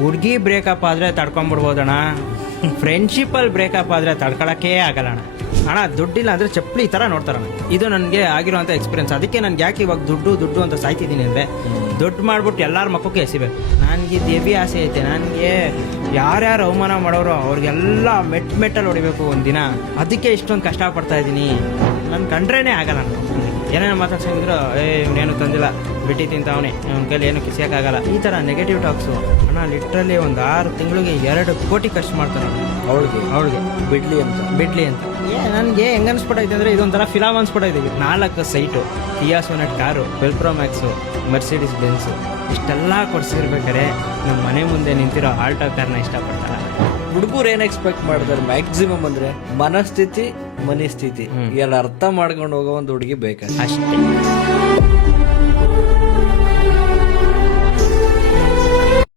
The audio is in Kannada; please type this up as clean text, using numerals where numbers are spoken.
ಹುಡುಗಿ ಬ್ರೇಕಪ್ ಆದರೆ ತಡ್ಕೊಂಬಿಡ್ಬೋದಣ್ಣ, ಫ್ರೆಂಡ್ಶಿಪ್ಪಲ್ಲಿ ಬ್ರೇಕಪ್ ಆದರೆ ತಡ್ಕೊಳಕ್ಕೇ ಆಗಲ್ಲ ಅಣ್ಣ. ಅಣ್ಣ ದುಡ್ಡಿಲ್ಲ ಅಂದರೆ ಚಪ್ಪಲಿ ಈ ಥರ ನೋಡ್ತಾರಣ್ಣ. ಇದು ನನಗೆ ಆಗಿರೋಂಥ ಎಕ್ಸ್ಪೀರಿಯನ್ಸ್. ಅದಕ್ಕೆ ನನಗೆ ಯಾಕೆ ಇವಾಗ ದುಡ್ಡು ಅಂತ ಸಾಯ್ತಿದ್ದೀನಿ ಅಂದರೆ, ದುಡ್ಡು ಮಾಡ್ಬಿಟ್ಟು ಎಲ್ಲರ ಮಕ್ಕಕ್ಕೆ ಎಸಿಬೇಕು. ನನಗೆ ದೇವಿ ಆಸೆ ಐತೆ. ನನಗೆ ಯಾರ್ಯಾರು ಅವಮಾನ ಮಾಡೋರು ಅವ್ರಿಗೆಲ್ಲ ಮೆಟ್ಟಲ್ಲಿ ಹೊಡಿಬೇಕು ಒಂದಿನ. ಅದಕ್ಕೆ ಇಷ್ಟೊಂದು ಕಷ್ಟಪಡ್ತಾ ಇದ್ದೀನಿ. ನನ್ನ ಕಂಡ್ರೇ ಆಗಲ್ಲ ನಾನು. ಏನೇನು ಮಾತಾಡ್ಸಿದ್ರು, ಇವನೇನು ತಂದಿಲ್ಲ, ಬಿಟ್ಟು ತಿಂತವನೇ, ಅವನ ಕೈಲಿ ಏನು ಕಿಸಿಯೋಕ್ಕಾಗಲ್ಲ, ಈ ಥರ ನೆಗೆಟಿವ್ ಟಾಕ್ಸು. ಅಣ್ಣ ಲಿಟ್ರಲಿ ಒಂದು 6 ತಿಂಗಳಿಗೆ 2 ಕೋಟಿ ಖರ್ಚು ಮಾಡ್ತಾನೆ ಅವಳಿಗೆ ಬಿಡ್ಲಿ ಅಂತ. ನನಗೆ ಹೆಂಗೆ ಅನ್ಸ್ಬಿಟ್ಟೈತೆ ಅಂದರೆ, ಇದೊಂಥರ ಫಿಲಮ್ ಅನ್ಸ್ಬಿಟ್ಟೈತೆ. 4 ಸೈಟು, ಕಿಯಾ Sonet car, ವೆಲ್ಪ್ರೋ max, Mercedes Benz, ಇಷ್ಟೆಲ್ಲ ಕೊಡ್ಸಿರ್ಬೇಕಾರೆ ನಮ್ಮ ಮನೆ ಮುಂದೆ ನಿಂತಿರೋ ಆಲ್ಟೋ ಕಾರ್ನ ಇಷ್ಟಪಡ್ತಾರೆ. ಹುಡುಗರು ಏನು ಎಕ್ಸ್ಪೆಕ್ಟ್ ಮಾಡ್ತಾರೆ ಮ್ಯಾಕ್ಸಿಮಮ್ ಅಂದರೆ ಮನಸ್ಥಿತಿ ಮನಿ ಸ್ಥಿತಿ ಎಲ್ಲ ಅರ್ಥ ಮಾಡ್ಕೊಂಡು ಹೋಗೋ ಒಂದು ಹುಡುಗಿ ಬೇಕಾದ್ರೆ ಅಷ್ಟೇ.